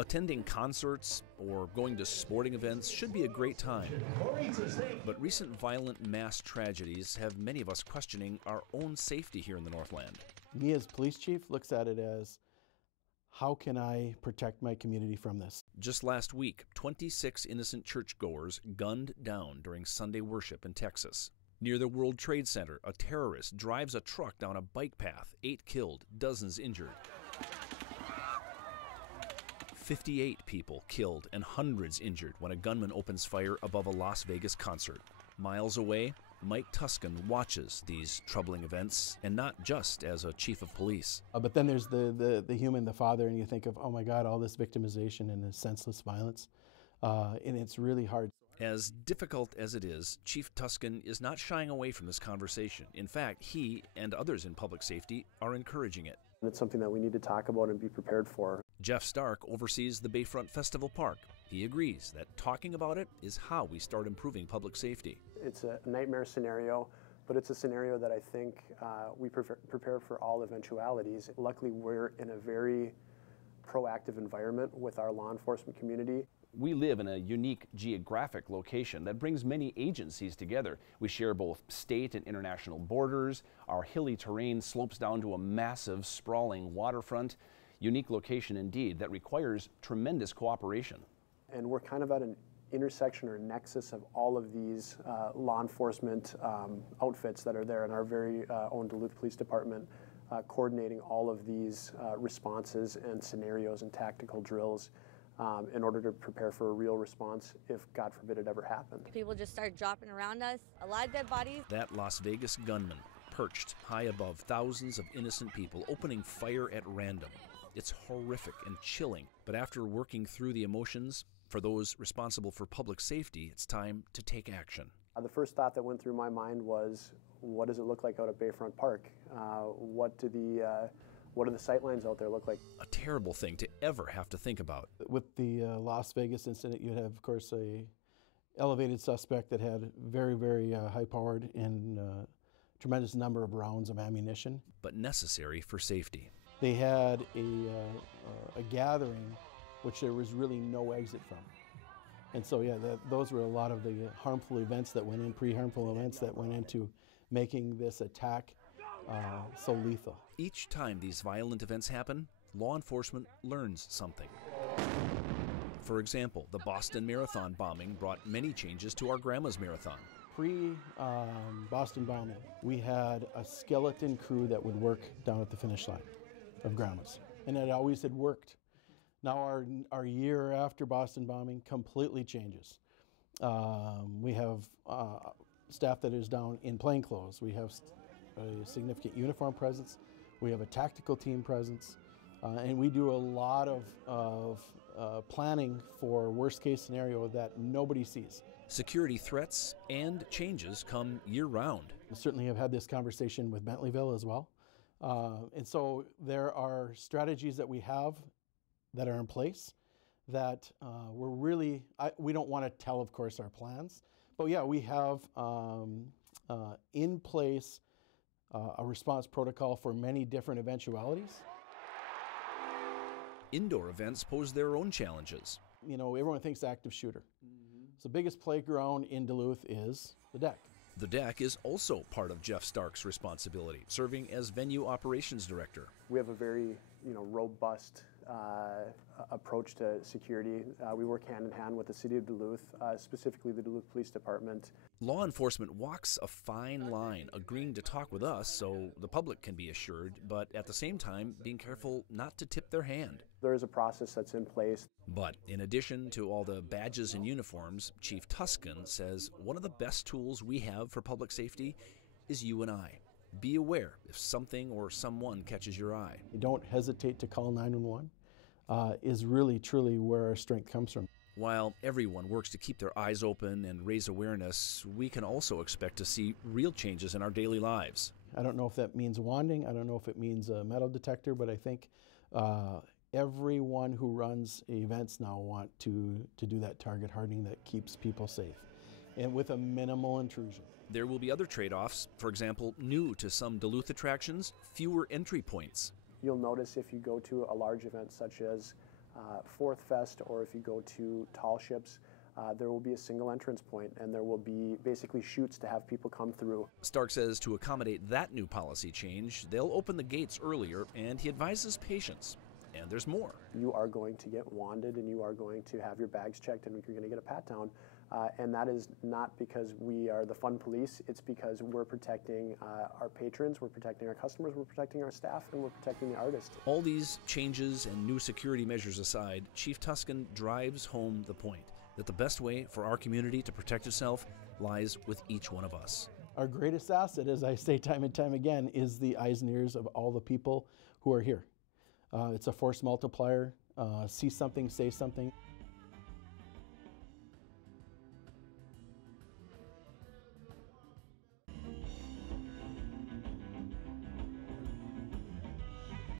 Attending concerts or going to sporting events should be a great time. But recent violent mass tragedies have many of us questioning our own safety here in the Northland. Me as police chief looks at it as, how can I protect my community from this? Just last week, 26 innocent churchgoers gunned down during Sunday worship in Texas. Near the World Trade Center, a terrorist drives a truck down a bike path, 8 killed, dozens injured. 58 people killed and hundreds injured when a gunman opens fire above a Las Vegas concert. Miles away, Mike Tuscan watches these troubling events, and not just as a chief of police. But then there's the human, the father, and you think of, oh my God, all this victimization and this senseless violence, and it's really hard. As difficult as it is, Chief Tuscan is not shying away from this conversation. In fact, he and others in public safety are encouraging it. It's something that we need to talk about and be prepared for. Jeff Stark oversees the Bayfront Festival Park. He agrees that talking about it is how we start improving public safety. It's a nightmare scenario, but it's a scenario that I think we prepare for all eventualities. Luckily, we're in a very proactive environment with our law enforcement community. We live in a unique geographic location that brings many agencies together. We share both state and international borders. Our hilly terrain slopes down to a massive, sprawling waterfront. Unique location indeed that requires tremendous cooperation. And we're kind of at an intersection or nexus of all of these law enforcement outfits that are there in our very own Duluth Police Department, coordinating all of these responses and scenarios and tactical drills in order to prepare for a real response if, God forbid, it ever happened. People just start dropping around us. A lot of dead bodies. That Las Vegas gunman, perched high above thousands of innocent people, opening fire at random. It's horrific and chilling, but after working through the emotions, for those responsible for public safety, it's time to take action. The first thought that went through my mind was, what does it look like out at Bayfront Park? What do the sightlines out there look like? A terrible thing to ever have to think about. With the Las Vegas incident, you have, of course, a elevated suspect that had very, very high-powered and tremendous number of rounds of ammunition. But necessary for safety. They had a gathering which there was really no exit from. And so, yeah, those were a lot of the harmful events that went in, pre-harmful events that went into making this attack so lethal. Each time these violent events happen, law enforcement learns something. For example, the Boston Marathon bombing brought many changes to our Grandma's Marathon. Pre-Boston bombing, we had a skeleton crew that would work down at the finish line of Grandma's, and it always had worked. Now our year after Boston bombing completely changes. We have staff that is down in plain clothes. We have a significant uniform presence. We have a tactical team presence. And we do a lot of planning for worst case scenario that nobody sees. Security threats and changes come year round. We certainly have had this conversation with Bentleyville as well. And so there are strategies that we have that are in place that we don't want to tell, of course, our plans. But yeah, we have in place a response protocol for many different eventualities. Indoor events pose their own challenges. You know, everyone thinks active shooter. So the biggest playground in Duluth is the deck. The deck is also part of Jeff Stark's responsibility, serving as venue operations director. We have a very, robust approach to security. We work hand in hand with the City of Duluth, specifically the Duluth Police Department. Law enforcement walks a fine line, agreeing to talk with us so the public can be assured, but at the same time being careful not to tip their hand. There is a process that's in place. But in addition to all the badges and uniforms, Chief Tuscan says one of the best tools we have for public safety is you and I. Be aware if something or someone catches your eye. You don't hesitate to call 911 is really, truly where our strength comes from. While everyone works to keep their eyes open and raise awareness, we can also expect to see real changes in our daily lives. I don't know if that means wanding. I don't know if it means a metal detector, but I think everyone who runs events now want to do that target hardening that keeps people safe, and with a minimal intrusion. There will be other trade-offs. For example, new to some Duluth attractions, fewer entry points. You'll notice if you go to a large event such as Fourth Fest, or if you go to Tall Ships, there will be a single entrance point, and there will be basically chutes to have people come through. Stark says to accommodate that new policy change, they'll open the gates earlier, and he advises patience. And there's more. You are going to get wanded, and you are going to have your bags checked, and you're going to get a pat down. And that is not because we are the fun police. It's because we're protecting our patrons, we're protecting our customers, we're protecting our staff, and we're protecting the artists. All these changes and new security measures aside, Chief Tuscan drives home the point that the best way for our community to protect itself lies with each one of us. Our greatest asset, as I say time and time again, is the eyes and ears of all the people who are here. It's a force multiplier. See something, say something.